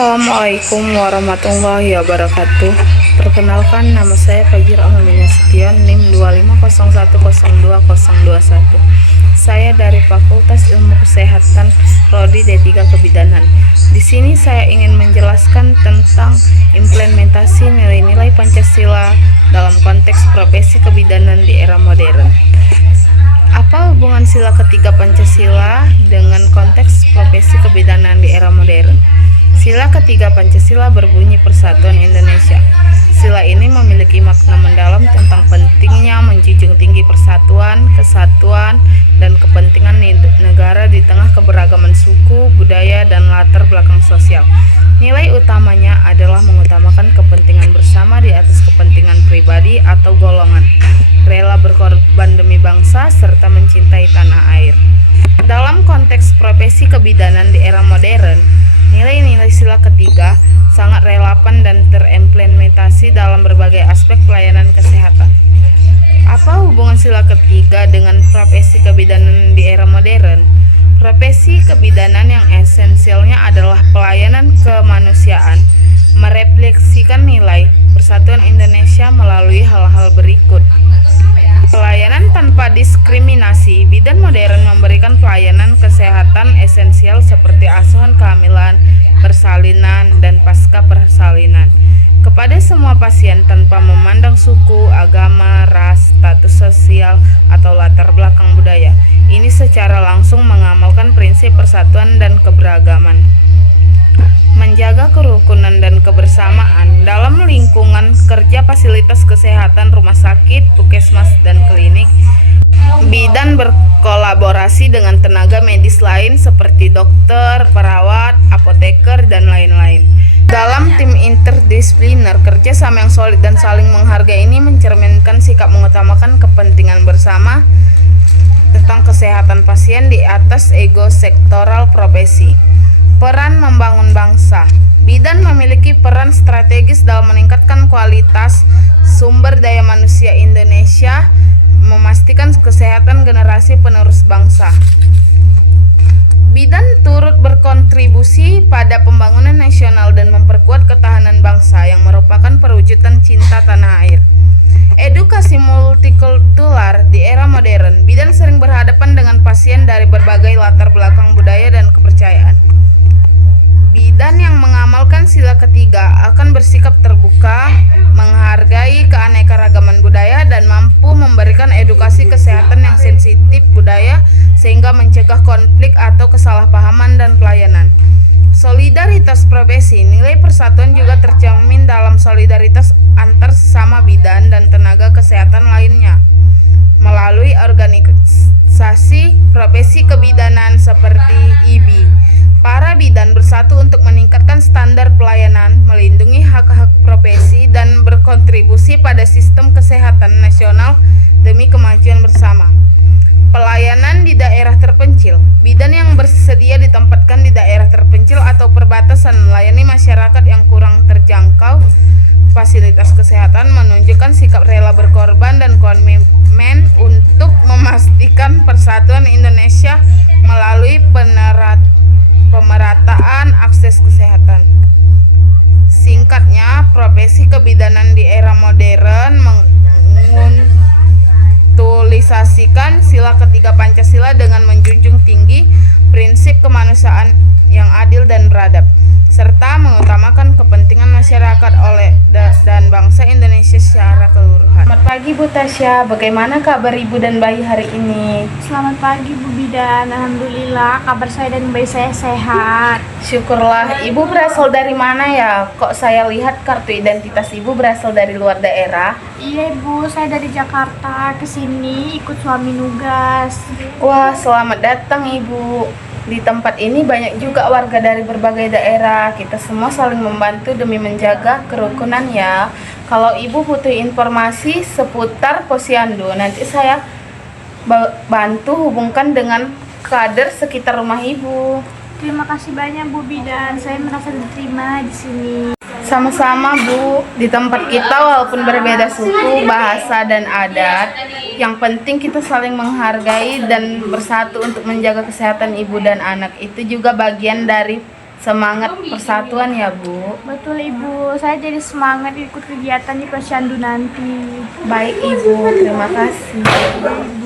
Assalamualaikum warahmatullahi wabarakatuh. Perkenalkan, nama saya Fajir Amalina Setion, NIM 250102021. Saya dari Fakultas Ilmu Kesehatan Prodi D3 Kebidanan. Di sini saya ingin menjelaskan tentang implementasi nilai-nilai Pancasila dalam konteks profesi kebidanan di era modern. Apa hubungan sila ketiga Pancasila dengan konteks profesi kebidanan di era modern? Sila ketiga Pancasila berbunyi Persatuan Indonesia. Sila ini memiliki makna mendalam tentang pentingnya menjunjung tinggi persatuan, kesatuan, dan kepentingan negara di tengah keberagaman suku, budaya, dan latar belakang sosial. Nilai utamanya adalah mengutamakan kepentingan bersama di atas kepentingan pribadi atau golongan, rela berkorban demi bangsa, serta mencintai tanah air. Dalam konteks profesi kebidanan di era modern, nilai-nilai sila ketiga sangat relevan dan terimplementasi dalam berbagai aspek pelayanan kesehatan. Apa hubungan sila ketiga dengan profesi kebidanan di era modern? Profesi kebidanan yang esensialnya adalah pelayanan kemanusiaan, merefleksikan nilai Persatuan Indonesia melalui hal-hal berikut. Pelayanan tanpa diskriminasi. Bidan modern memberikan pelayanan kesehatan esensial seperti asuhan kehamilan, persalinan, dan pasca persalinan kepada semua pasien tanpa memandang suku, agama, ras, status sosial, atau latar belakang budaya. Ini secara langsung mengamalkan prinsip persatuan dan keberagaman. Menjaga kerukunan dan kebersamaan dalam lingkungan kerja fasilitas kesehatan, rumah sakit, puskesmas, dan klinik. Bidan berkolaborasi dengan tenaga medis lain seperti dokter, perawat, apoteker, dan lain-lain. Dalam tim interdisipliner, kerjasama yang solid dan saling menghargai ini mencerminkan sikap mengutamakan kepentingan bersama tentang kesehatan pasien di atas ego sektoral profesi. Peran membangun bangsa. Bidan memiliki peran strategis dalam meningkatkan kualitas sumber daya manusia Indonesia, memastikan kesehatan generasi penerus bangsa. Bidan turut berkontribusi pada pembangunan nasional dan memperkuat ketahanan bangsa yang merupakan perwujudan cinta tanah air. Edukasi multikultural di era modern. Bidan sering berhadapan dengan pasien dari berbagai latar belakang budaya dan kepercayaan. Bidan yang mengamalkan sila ketiga akan bersikap terbuka, menghargai keanekaragaman budaya, dan mampu memberikan edukasi kesehatan yang sensitif budaya sehingga mencegah konflik atau kesalahpahaman dan pelayanan. Solidaritas profesi. Nilai persatuan juga tercermin dalam solidaritas antar sesama bidan dan tenaga kesehatan lainnya melalui organisasi profesi kebidanan seperti IBI. Para bidan bersatu untuk meningkatkan standar pelayanan, melindungi hak-hak profesi, dan berkontribusi pada sistem kesehatan nasional demi kemajuan bersama. Pelayanan di daerah terpencil. Bidan yang bersedia ditempatkan di daerah terpencil atau perbatasan melayani masyarakat yang kurang terjangkau fasilitas kesehatan, menunjukkan sikap rela berkorban dan komitmen untuk memastikan persatuan Indonesia melalui pemerataan akses kesehatan. Singkatnya, profesi kebidanan di era modern mengutulisasikan sila ketiga Pancasila dengan menjunjung tinggi prinsip kemanusiaan yang adil dan beradab, serta mengutamakan kepentingan masyarakat dan bangsa Indonesia secara keseluruhan. Selamat pagi Bu Tasya, bagaimana kabar Ibu dan bayi hari ini? Selamat pagi Bu Bidan, alhamdulillah kabar saya dan bayi saya sehat. Syukurlah. Ibu berasal dari mana ya? Kok saya lihat kartu identitas Ibu berasal dari luar daerah? Iya Bu, saya dari Jakarta ke sini ikut suami nugas. Wah, selamat datang Ibu. Di tempat ini banyak juga warga dari berbagai daerah. Kita semua saling membantu demi menjaga kerukunan ya. Kalau Ibu butuh informasi seputar posyandu, nanti saya bantu hubungkan dengan kader sekitar rumah Ibu. Terima kasih banyak Bu Bidan, saya merasa diterima di sini. Sama-sama Bu, di tempat kita walaupun berbeda suku, bahasa, dan adat, yang penting kita saling menghargai dan bersatu untuk menjaga kesehatan ibu dan anak. Itu juga bagian dari Semangat persatuan ya, Bu. Betul Ibu, saya jadi semangat ikut kegiatan di Posyandu nanti. Baik, Ibu. Terima kasih. Ibu.